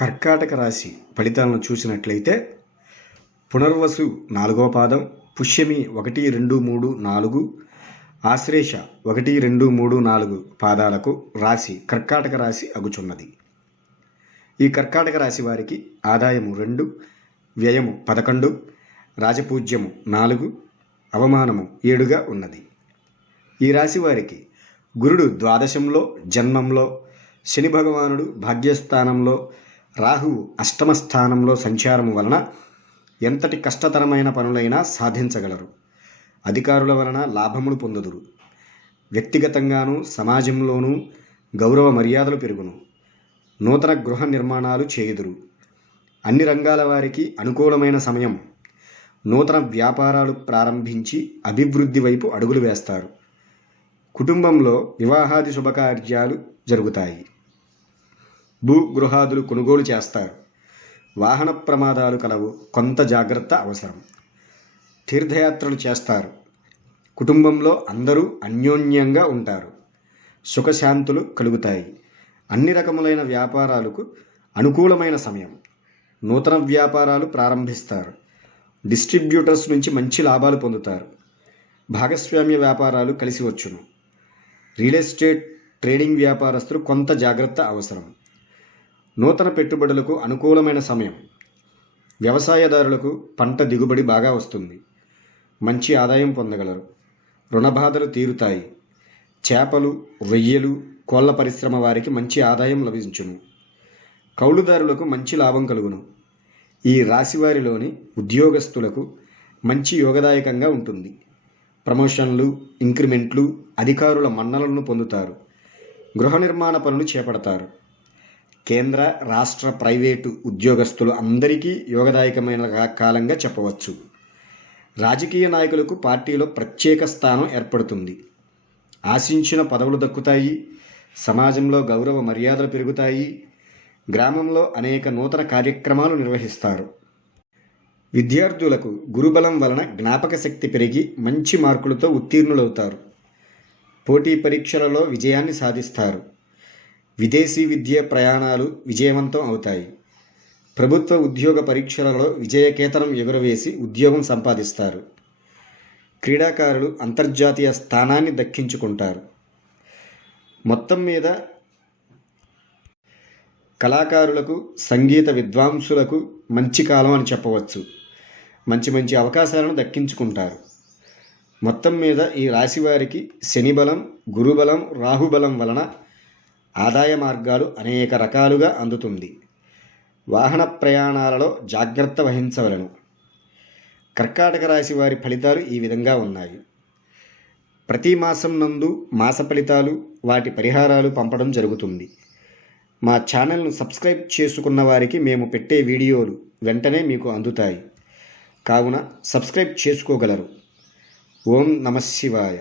కర్కాటక రాశి ఫలితాలను చూసినట్లయితే పునర్వసు 4వ పాదం, పుష్యమి 1, 2, 3, 4, ఆశ్లేష 1, 2, 3, 4 పాదాలకు రాశి కర్కాటక రాశి అగుచున్నది. ఈ కర్కాటక రాశి వారికి ఆదాయము 2, వ్యయము 11, రాజపూజ్యము 4, అవమానము 7గా ఉన్నది. ఈ రాశి వారికి గురుడు ద్వాదశంలో జన్మంలో, శని భగవానుడు భాగ్యస్థానంలో, రాహువు అష్టమ స్థానంలో సంచారము వలన ఎంతటి కష్టతరమైన పనులైనా సాధించగలరు. అధికారుల వలన లాభములు పొందుదురు. వ్యక్తిగతంగానూ సమాజంలోనూ గౌరవ మర్యాదలు పెరుగును. నూతన గృహ నిర్మాణాలు చేయుదురు. అన్ని రంగాల వారికి అనుకూలమైన సమయం. నూతన వ్యాపారాలు ప్రారంభించి అభివృద్ధి వైపు అడుగులు వేస్తారు. కుటుంబంలో వివాహాది శుభకార్యాలు జరుగుతాయి. భూగృహాదులు కొనుగోలు చేస్తారు. వాహన ప్రమాదాలు కలవు, కొంత జాగ్రత్త అవసరం. తీర్థయాత్రలు చేస్తారు. కుటుంబంలో అందరూ అన్యోన్యంగా ఉంటారు. సుఖశాంతులు కలుగుతాయి. అన్ని రకములైన వ్యాపారాలకు అనుకూలమైన సమయం. నూతన వ్యాపారాలు ప్రారంభిస్తారు. డిస్ట్రిబ్యూటర్స్ నుంచి మంచి లాభాలు పొందుతారు. భాగస్వామ్య వ్యాపారాలు కలిసి వచ్చును. రియల్ ఎస్టేట్ ట్రేడింగ్ వ్యాపారస్తులు కొంత జాగ్రత్త అవసరం. నూతన పెట్టుబడులకు అనుకూలమైన సమయం. వ్యవసాయదారులకు పంట దిగుబడి బాగా వస్తుంది. మంచి ఆదాయం పొందగలరు. రుణబాధలు తీరుతాయి. చేపలు, రొయ్యలు, కోళ్ల పరిశ్రమ వారికి మంచి ఆదాయం లభించును. కౌలుదారులకు మంచి లాభం కలుగును. ఈ రాశివారిలోని ఉద్యోగస్తులకు మంచి యోగదాయకంగా ఉంటుంది. ప్రమోషన్లు, ఇంక్రిమెంట్లు, అధికారుల మన్ననలను పొందుతారు. గృహ నిర్మాణ పనులు చేపడతారు. కేంద్ర, రాష్ట్ర, ప్రైవేటు ఉద్యోగస్తులు అందరికీ యోగదాయకమైన కాలంగా చెప్పవచ్చు. రాజకీయ నాయకులకు పార్టీలో ప్రత్యేక స్థానం ఏర్పడుతుంది. ఆశించిన పదవులు దక్కుతాయి. సమాజంలో గౌరవ మర్యాదలు పెరుగుతాయి. గ్రామంలో అనేక నూతన కార్యక్రమాలు నిర్వహిస్తారు. విద్యార్థులకు గురుబలం వలన జ్ఞాపక శక్తి పెరిగి మంచి మార్కులతో ఉత్తీర్ణులవుతారు. పోటీ పరీక్షలలో విజయాన్ని సాధిస్తారు. విదేశీ విద్య ప్రయాణాలు విజయవంతం అవుతాయి. ప్రభుత్వ ఉద్యోగ పరీక్షలలో విజయకేతనం ఎగురవేసి ఉద్యోగం సంపాదిస్తారు. క్రీడాకారులు అంతర్జాతీయ స్థానాన్ని దక్కించుకుంటారు. మొత్తం మీద కళాకారులకు, సంగీత విద్వాంసులకు మంచి కాలం అని చెప్పవచ్చు. మంచి మంచి అవకాశాలను దక్కించుకుంటారు. మొత్తం మీద ఈ రాశి వారికి శని బలం, గురుబలం, రాహుబలం వలన ఆదాయ మార్గాలు అనేక రకాలుగా అందుతుంది. వాహన ప్రయాణాలలో జాగ్రత్త వహించవలను. కర్కాటక రాశి వారి ఫలితాలు ఈ విధంగా ఉన్నాయి. ప్రతి మాసం నందు మాస ఫలితాలు, వాటి పరిహారాలు పంపడం జరుగుతుంది. మా ఛానల్ను సబ్స్క్రైబ్ చేసుకున్న వారికి మేము పెట్టే వీడియోలు వెంటనే మీకు అందుతాయి. కావున సబ్స్క్రైబ్ చేసుకోగలరు. ఓం నమః శివాయ.